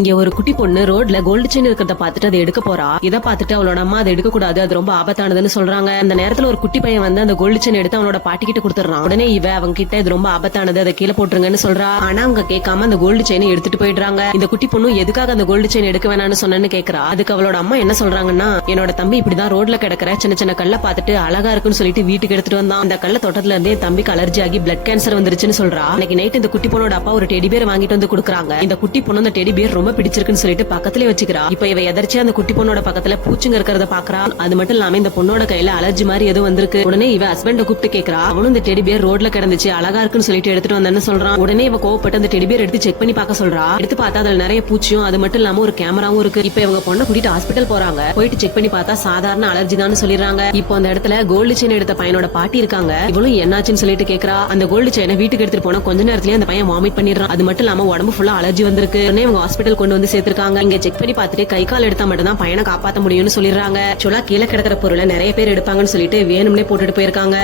இங்க ஒரு குட்டி பொண்ணு ரோட்ல கோல்டு செயின் இருக்கிறத பாத்துட்டு அதை எடுக்க போறா. இதை பாத்துட்டு அவளோட அம்மா அதை எடுக்க கூடாது, அது ரொம்ப ஆபத்தானதுன்னு சொல்றாங்க. அந்த நேரத்துல ஒரு குட்டி பையன் வந்து அந்த கோல்டு செயின் எடுத்து அவனோட பாட்டி கிட்ட கொடுத்துறான். உடனே இவ அவங்க கிட்ட இது ரொம்ப ஆபத்தானது, அதை கீழே போட்டுருங்கன்னு சொல்றா. ஆனா அவங்க கேட்காம அந்த கோல்டு செயினை எடுத்துட்டு போயிடுறாங்க. இந்த குட்டி பொண்ணு எதுக்காக அந்த கோல்டு செயின் எடுக்க வேணாம்னு சொன்னேன்னு கேக்குறா. அதுக்கு அவளோட அம்மா என்ன சொல்றாங்கன்னா, என்னோட தம்பி இப்படிதான் ரோட்ல கிடக்கிற சின்ன சின்ன கல்ல பாத்துட்டு அழகா இருக்குன்னு சொல்லிட்டு வீட்டுக்கு எடுத்துட்டு வந்தான். அந்த கல்ல தொட்டத்துல இருந்தே தம்பிக்கு அலர்ஜி ஆகி பிளட் கேன்சர் வந்துருச்சுன்னு சொல்றா. அன்னைக்கு நைட் இந்த குட்டி பொண்ணோட அப்பா ஒரு டெடி பேர் வாங்கிட்டு வந்து கொடுக்குறாங்க. இந்த குட்டி பொண்ணு அந்த டெடி பேர் ரொம்ப பிடிச்சிருக்குன்னு சொல்லிட்டு பக்கத்திலே வச்சுக்கிறா. இப்ப இவ எதர்ச்சியா அந்த குட்டி பொண்ணோட பக்கத்துல பூச்சிங்க இருக்கிறத பாக்குறா. அது மட்டும் இல்லாம இந்த பொண்ணோட கையில அலர்ஜி மாதிரி எதுவும் வந்திருக்கு. உடனே இவ ஹஸ்பண்ட கூப்பிட்டு கேக்குறா. அவனும் இந்த டெடி பேர் ரோட்ல கிடந்துச்சு அழகா இருக்குன்னு சொல்லிட்டு எடுத்துட்டு வந்தேன்னு சொல்றான். உடனே இவ கோவப்பட்டு அந்த டெடி பேர் எடுத்து செக் பண்ணி பார்க்க சொல்றா. எடுத்து பார்த்தா அதுல நிறைய பூச்சியும் அது மட்டும் இல்லாம ஒரு கேமராவும் இருக்கு. இப்ப இவங்க பொண்ணை கூட்டிட்டு ஹாஸ்பிட்டல் போறாங்க. போயிட்டு செக் பண்ணி பார்த்தா சாதாரண அலர்ஜி தான் சொல்லிடுறாங்க. இப்போ அந்த இடத்துல கோல்டு செயின் எடுத்த பையனோட பாட்டி இருக்காங்க. இவளும் என்னாச்சுன்னு சொல்லிட்டு கேக்குறா. அந்த கோல்டு செயினை வீட்டுக்கு எடுத்துட்டு போனா கொஞ்ச நேரத்திலேயே அந்த பையன் வாமிட் பண்ணிடுறான். அது மட்டும் இல்லாம உடம்பு ஃபுல்லா அலர்ஜி வந்திருக்கு. உடனே இவங்க ஹாஸ்பிட்டல் கொண்டு வந்து சேர்த்திருக்காங்க. இங்க செக் பண்ணி பார்த்துட்டு கை கால் எடுத்தா மட்டும் தான் பையனை காப்பாத்த முடியும்னு சொல்லிடுறாங்க. கீழே கிடக்கிற பொருளை நிறைய பேர் எடுப்பாங்கன்னு சொல்லிட்டு வேணும்னே போட்டுட்டு போயிருக்காங்க.